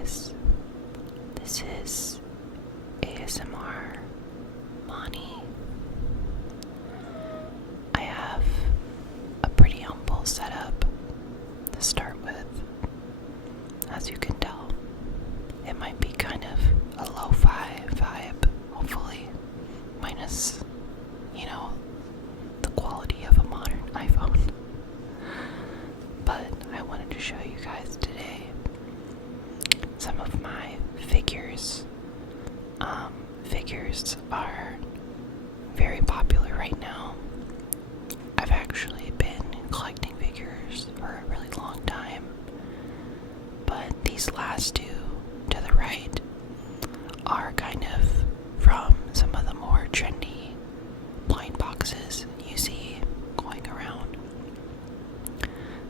guys. This is ASMR Monny. I have a pretty humble setup to start with. As you can tell, it might be kind of a lo-fi vibe, hopefully, minus, the quality of a modern iPhone. But I wanted to show you guys today some of my figures. Figures are very popular right now. I've actually been collecting figures for a really long time, but these last two to the right are kind of from some of the more trendy blind boxes you see going around.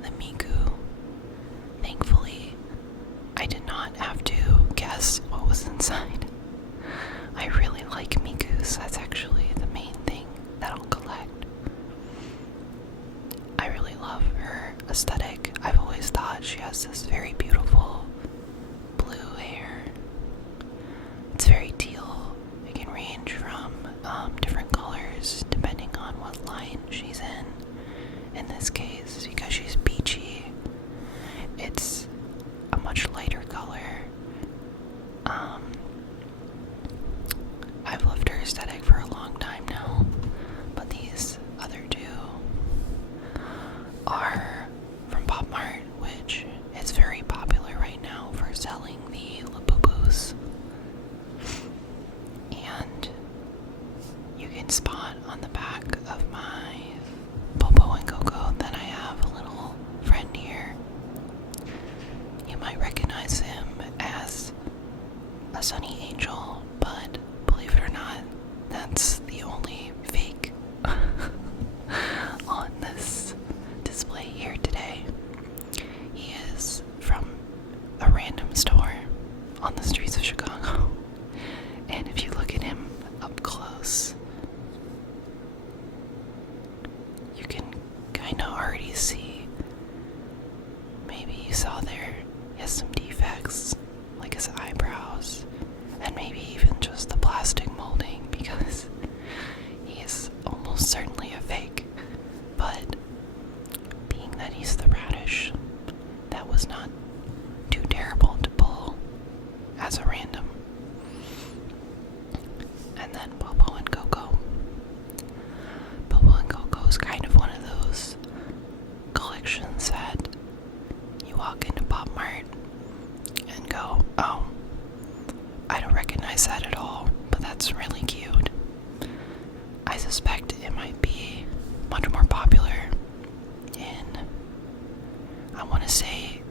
The Miku. Thankfully, I did not have to guess what was inside. I really like Mikus. That's actually the main thing that I'll collect. I really love her aesthetic. I've always thought she has this very beautiful blue hair. It's very teal. It can range from different colors depending on what line she's in. In this case, because she's beachy, it's a much lighter color. I've loved her aesthetic for a long time now, but these other two are from Pop Mart, which is very popular right now for selling the Labubus. And you can spot on the back of my Popo and Coco that I have a little friend here. You might recognize him as a Sunny Angel, but believe it or not, that's the only fake on this display here today. He is from a random store on the streets of Chicago, and if you look at him up close, you can kind of already see, maybe you saw there, he has some defects, like his eyebrows, and maybe even just the plastic molding, because he is almost certainly a fake. But being that he's the radish, that was not too terrible to pull as a random. And then Popo and Coco. Popo and Coco is kind of one of those collections that you walk into Pop Mart and go, oh, I don't recognize that at all, but that's really cute. I suspect it might be much more popular in, I want to say,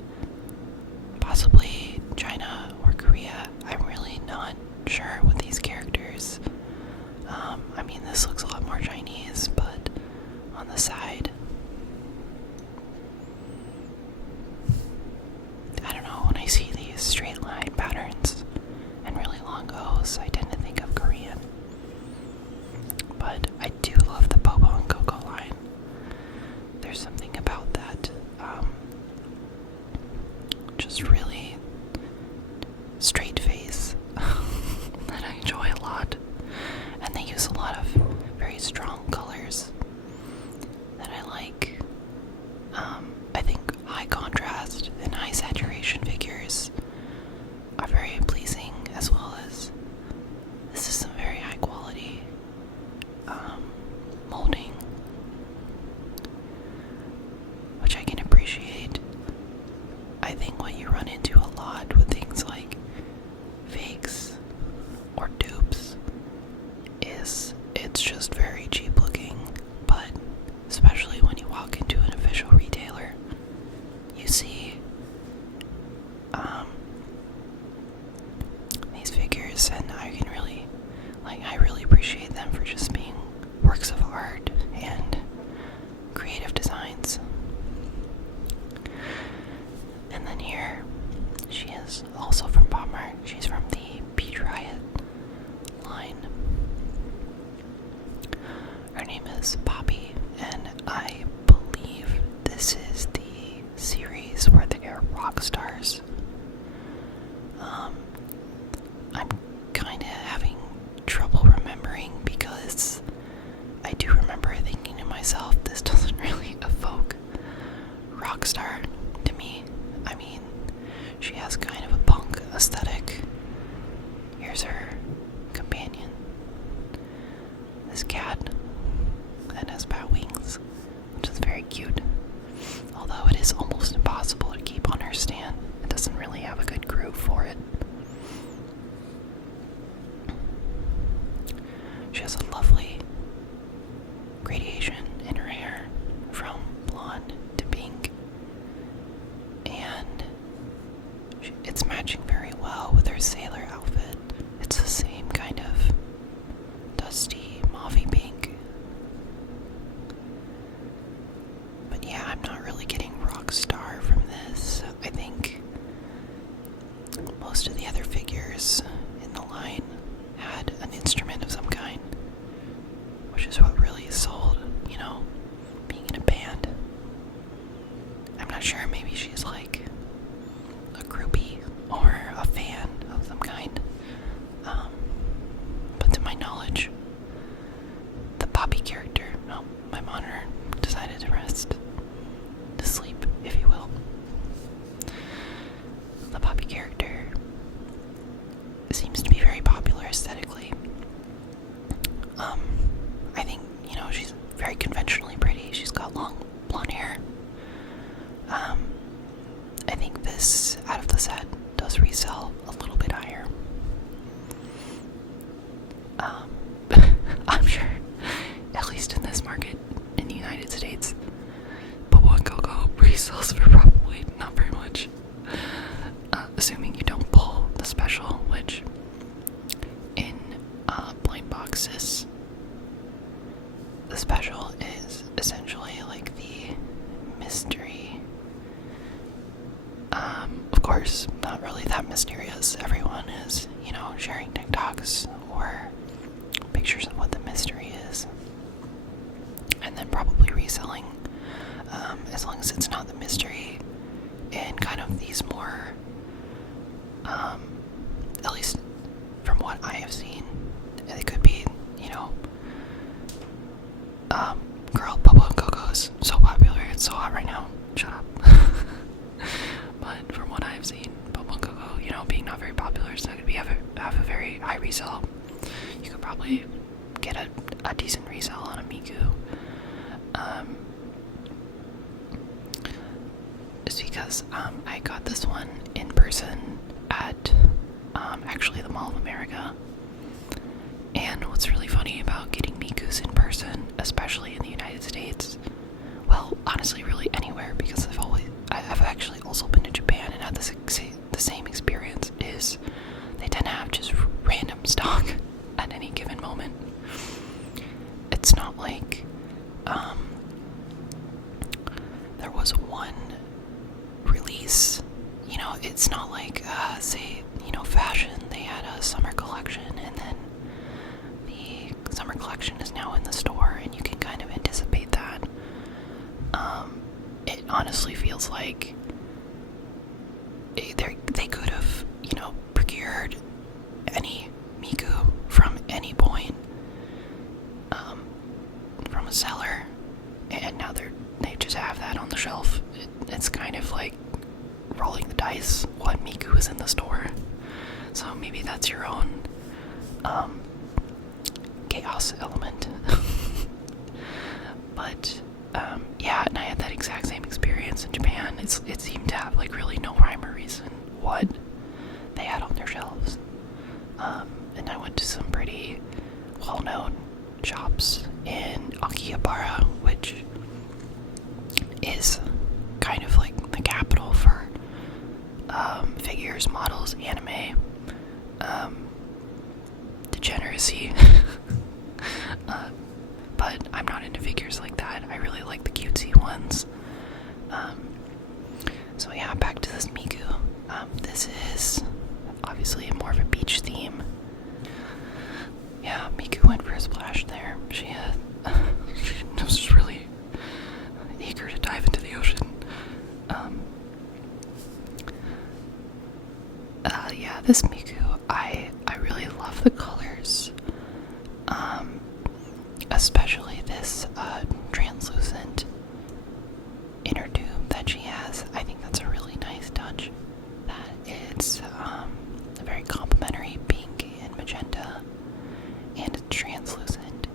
possibly China or Korea. I'm really not sure with these characters. This looks a lot more Chinese, but on the side, I don't know, when I see these straight line patterns and really long O's, I tend to think of Korean. But I do love the Popo and Coco line. There's something about that, just really straight face that I enjoy a lot. And they use a lot of very strong colors that I like. I think high contrast and high saturation figures are very pleasing, as well as this is some very high quality molding, which I can appreciate. I think what you run into a lot with things like fakes or dupes is it's just very cheap looking, but especially when you walk into an official retailer, you see these figures, and I really appreciate them for just being works of art and creative designs. And then here, she is also from Pop Mart. She's from the Beach Riot line. Her name is Poppy, and I believe this is the series where they are rock stars. I think this, out of the set, does resell a little bit higher. I'm sure, at least in this market in the United States, Bubble and Coco resells for probably not very much. Assuming you don't pull the special, which in blind boxes, the special is essentially like the mystery. Of course, not really that mysterious. Everyone is, sharing TikToks or pictures of what the mystery is, and then probably reselling, as long as it's not the mystery, and kind of these more, at least from what I have seen, it could be, girl, Bubble and Coco is so popular, it's so hot right now, shut up. But from what I have seen, Bubble and Coco, being not very popular, so could have a very high resale. You could probably get a decent resale on a Miku. It's because I got this one in person at actually the Mall of America. And what's really funny about getting Mikus in person, especially in the United States, well, honestly, really anywhere, because I've actually also been to Japan and had the same experience, is they tend to have just random stock at any given moment. It's not like there was one release, it's not like say, fashion, they had a summer collection and then the summer collection is now in the store and you can kind of anticipate that. It honestly feels like they could have, procured any Miku from any point, from a seller, and now they just have that on the shelf. It's kind of like rolling the dice what Miku is in the store. So maybe that's your own chaos element. But yeah, and I had that exact same experience in Japan. It seemed to have like really no rhyme or reason what they had on their shelves. And I went to some pretty well-known shops in Akihabara, which is kind of like the capital for figures, models, anime, degeneracy. But I'm not into figures like that. I really like the cutesy ones. So yeah, back to this Miku. This is obviously more of a beach theme. Yeah, Miku went for a splash there. She was just really eager to dive into the ocean. Yeah, this Miku, I really love the colors. Especially this translucent inner tube that she has. I think that's a really nice touch. That it's a very complementary pink and magenta, and it's translucent.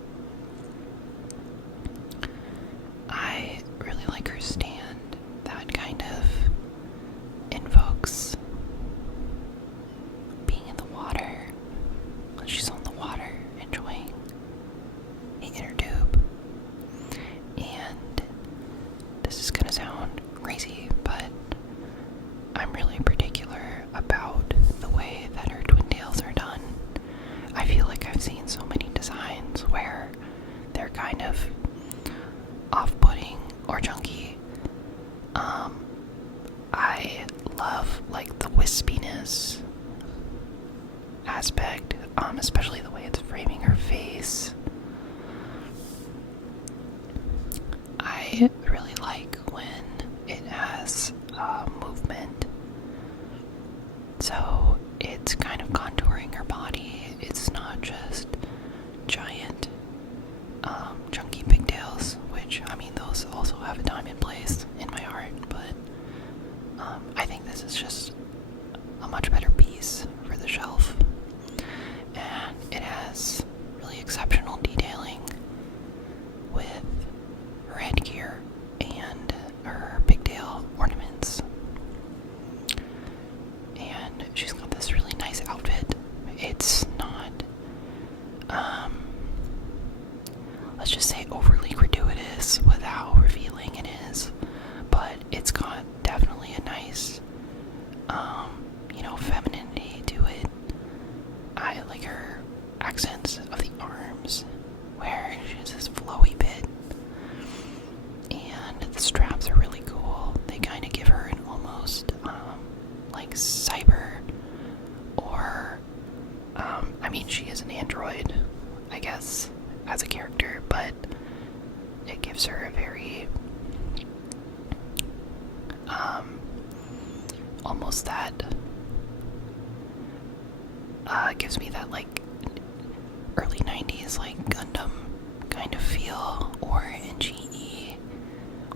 I really like her stand. That kind of invokes being in the water. She's on the water enjoying the inner tube. And this is gonna sound crazy, but I'm really particular about the way that her twin tails are done. I feel like I've seen so many designs where they're kind of off-putting or junky. I love like the wispiness aspect, especially the way it's framing her face. I really like when it has movement, so it's kind of contouring her body. It's not just giant chunky pigtails, which, I mean, those also have a time and place in my heart, but I think this is just a much better piece for the shelf, and it has really exceptional detailing with her headgear and her pigtail ornaments. almost that, gives me that like early 90s like Gundam kind of feel, or in GE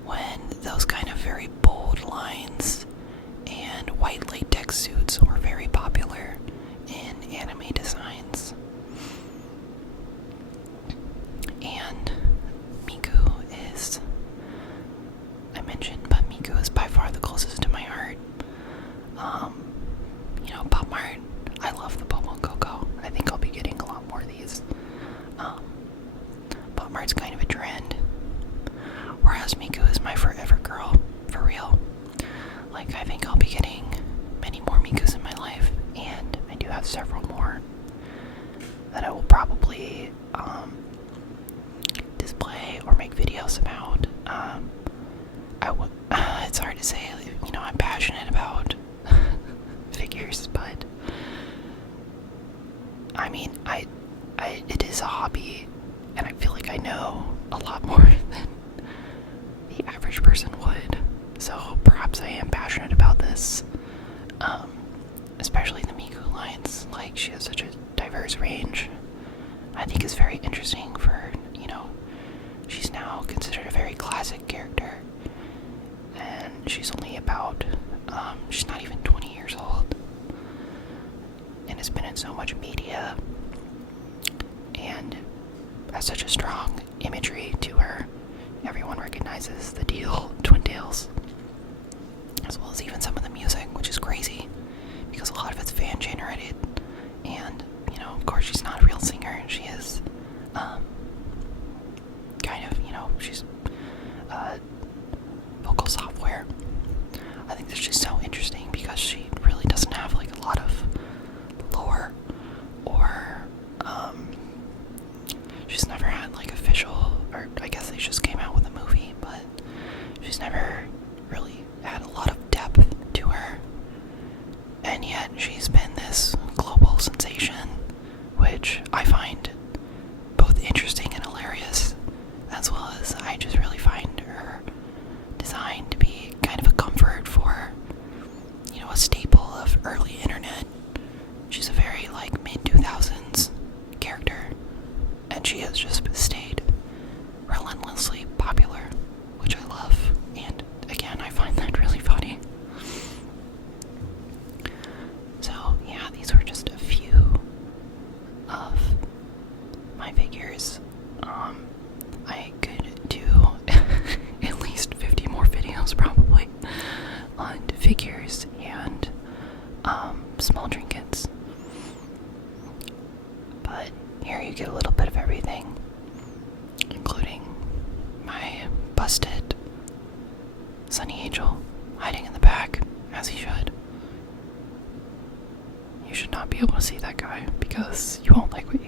when those kind of very bold lines and white latex suits were very popular in anime designs. And Miku is, I mentioned, but Miku is by far the closest to my heart. Pop Mart, I love the Pomo Coco. I think I'll be getting a lot more of these. Pop Mart's kind of a trend, whereas Miku is my forever girl, for real. Like, I think I'll be getting many more Mikus in my life, and I do have several more that I will probably display or make videos about. It's hard to say, I'm passionate about figures, but I mean, it is a hobby, and I feel like I know a lot more than the average person would, so perhaps I am passionate about this, especially the Miku lines. Like, she has such a diverse range. I think it's very interesting for, she's now considered a very classic character, and she's only about, she's not even 20 years old, and has been in so much media, and has such a strong imagery to her. Everyone recognizes the Twin Tails, as well as even some of the music, which is crazy, because a lot of it's fan-generated, and, of course she's not a real singer, she is, she's, vocal software. I think that's just so interesting, because she really doesn't have, like, a lot of lore, or, she's never had, like, official, or I guess they just came out with a movie, but she's never really had a lot of depth to her, and yet she's been this global sensation, which I find both interesting and hilarious, as well as I just really find her design to be kind of a comfort for, a staple of early internet. She's a very, like, mid-2000s character, and she has just stayed relentlessly popular, which I love, and again, I find that really funny. So, yeah, these were just a few of my figures. I could do at least 50 more videos, probably, on figures and, small trinkets. But here you get a little bit of everything, including my busted Sunny Angel hiding in the back, as he should. You should not be able to see that guy, because you won't like what